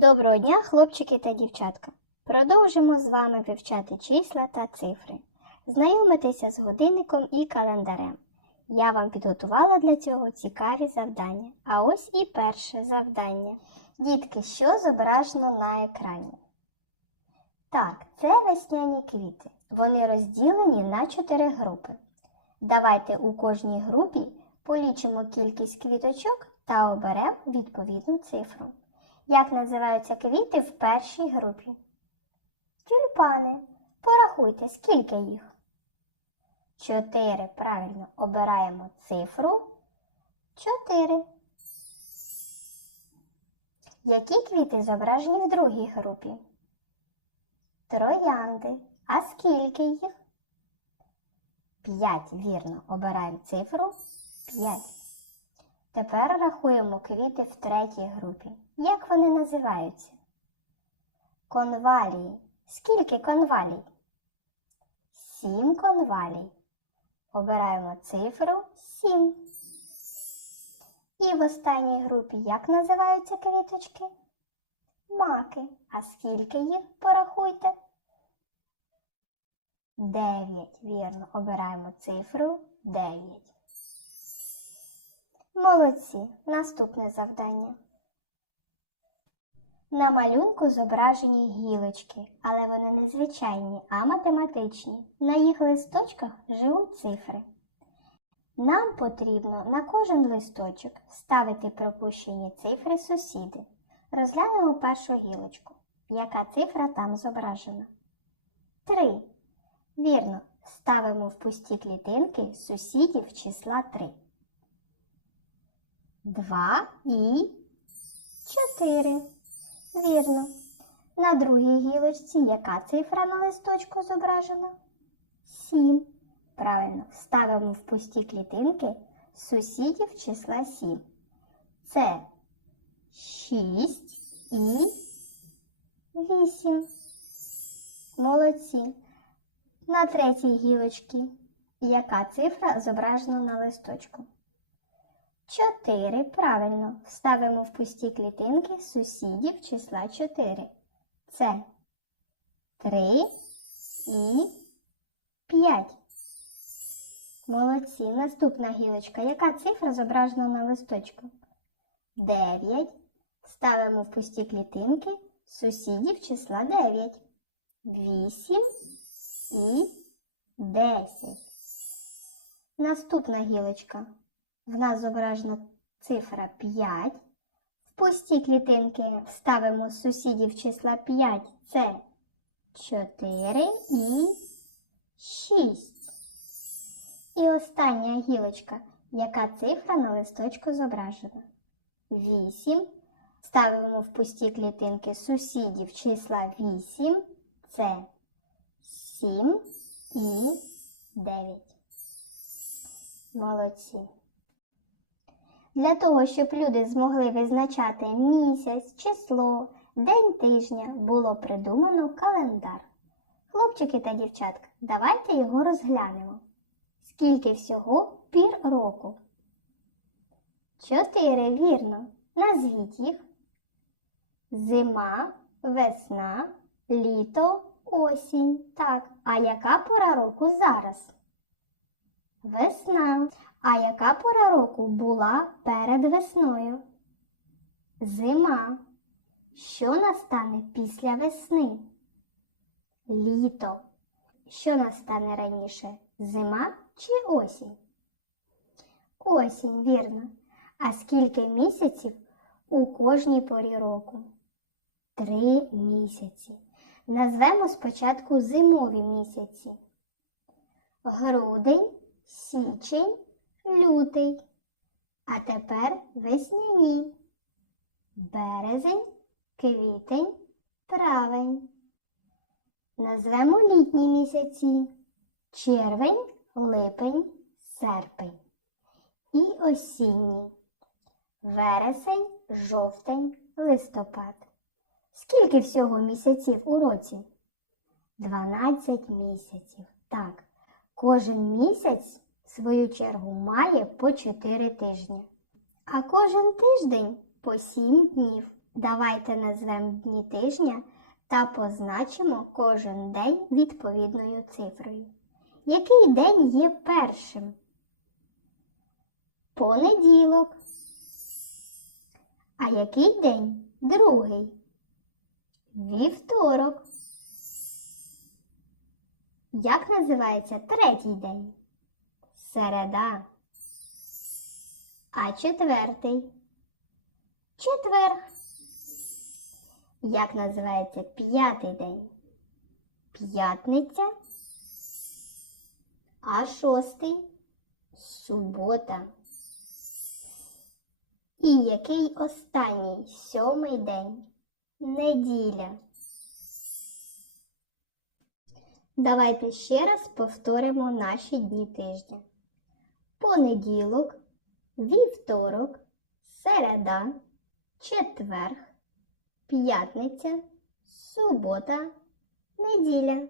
Доброго дня, хлопчики та дівчатка! Продовжимо з вами вивчати числа та цифри, знайомитися з годинником і календарем. Я вам підготувала для цього цікаві завдання. А ось і перше завдання. Дітки, що зображено на екрані? Так, це весняні квіти. Вони розділені на чотири групи. Давайте у кожній групі полічимо кількість квіточок та оберемо відповідну цифру. Як називаються квіти в першій групі? Тюльпани. Порахуйте, скільки їх? Чотири. Правильно обираємо цифру. Чотири. Які квіти зображені в другій групі? Троянди. А скільки їх? П'ять. Вірно. Обираємо цифру. П'ять. Тепер рахуємо квіти в третій групі. Як вони називаються? Конвалії. Скільки конвалій? Сім конвалій. Обираємо цифру 7. І в останній групі як називаються квіточки? Маки. А скільки їх порахуйте? Дев'ять. Вірно, обираємо цифру 9. Молодці. Наступне завдання. На малюнку зображені гілочки, але вони не звичайні, а математичні. На їх листочках живуть цифри. Нам потрібно на кожен листочок ставити пропущені цифри сусіди. Розглянемо першу гілочку. Яка цифра там зображена? Три. Вірно, ставимо в пусті клітинки сусідів числа 3. 2 і 4. Вірно. На другій гілочці яка цифра на листочку зображена? 7. Правильно, ставимо в пусті клітинки сусідів числа 7. Це 6 і 8. Молодці. На третій гілочці яка цифра зображена на листочку? 4. Правильно. Вставимо в пусті клітинки сусідів числа 4. Це 3 і 5. Молодці. Наступна гілочка. Яка цифра зображена на листочку? 9. Ставимо в пусті клітинки сусідів числа 9. 8 і 10. Наступна гілочка. В нас зображена цифра 5. В пусті клітинки ставимо сусідів числа 5. Це 4 і 6. І остання гілочка. Яка цифра на листочку зображена? 8. Ставимо в пусті клітинки сусідів числа 8. Це 7 і 9. Молодці. Для того, щоб люди змогли визначати місяць, число, день тижня, було придумано календар. Хлопчики та дівчатка, давайте його розглянемо. Скільки всього пір року? Чотири, вірно. Назвіть їх. Зима, весна, літо, осінь. Так, а яка пора року зараз? Весна. А яка пора року була перед весною? Зима. Що настане після весни? Літо. Що настане раніше? Зима чи осінь? Осінь, вірно. А скільки місяців у кожній порі року? Три місяці. Назвемо спочатку зимові місяці. Грудень, січень, лютий. А тепер весняні. Березень, квітень, травень. Назвемо літні місяці. Червень, липень, серпень. І осінні. Вересень, жовтень, листопад. Скільки всього місяців у році? 12 місяців. Так, кожен місяць свою чергу має по 4 тижні. А кожен тиждень по 7 днів. Давайте назвемо дні тижня та позначимо кожен день відповідною цифрою. Який день є першим? Понеділок. А який день другий? Вівторок. Як називається третій день? Середа. А четвертий? Четверг. Як називається п'ятий день? П'ятниця. А шостий? Субота. І який останній сьомий день? Неділя. Давайте ще раз повторимо наші дні тижня. Понеділок, вівторок, середа, четверг, п'ятниця, субота, неділя.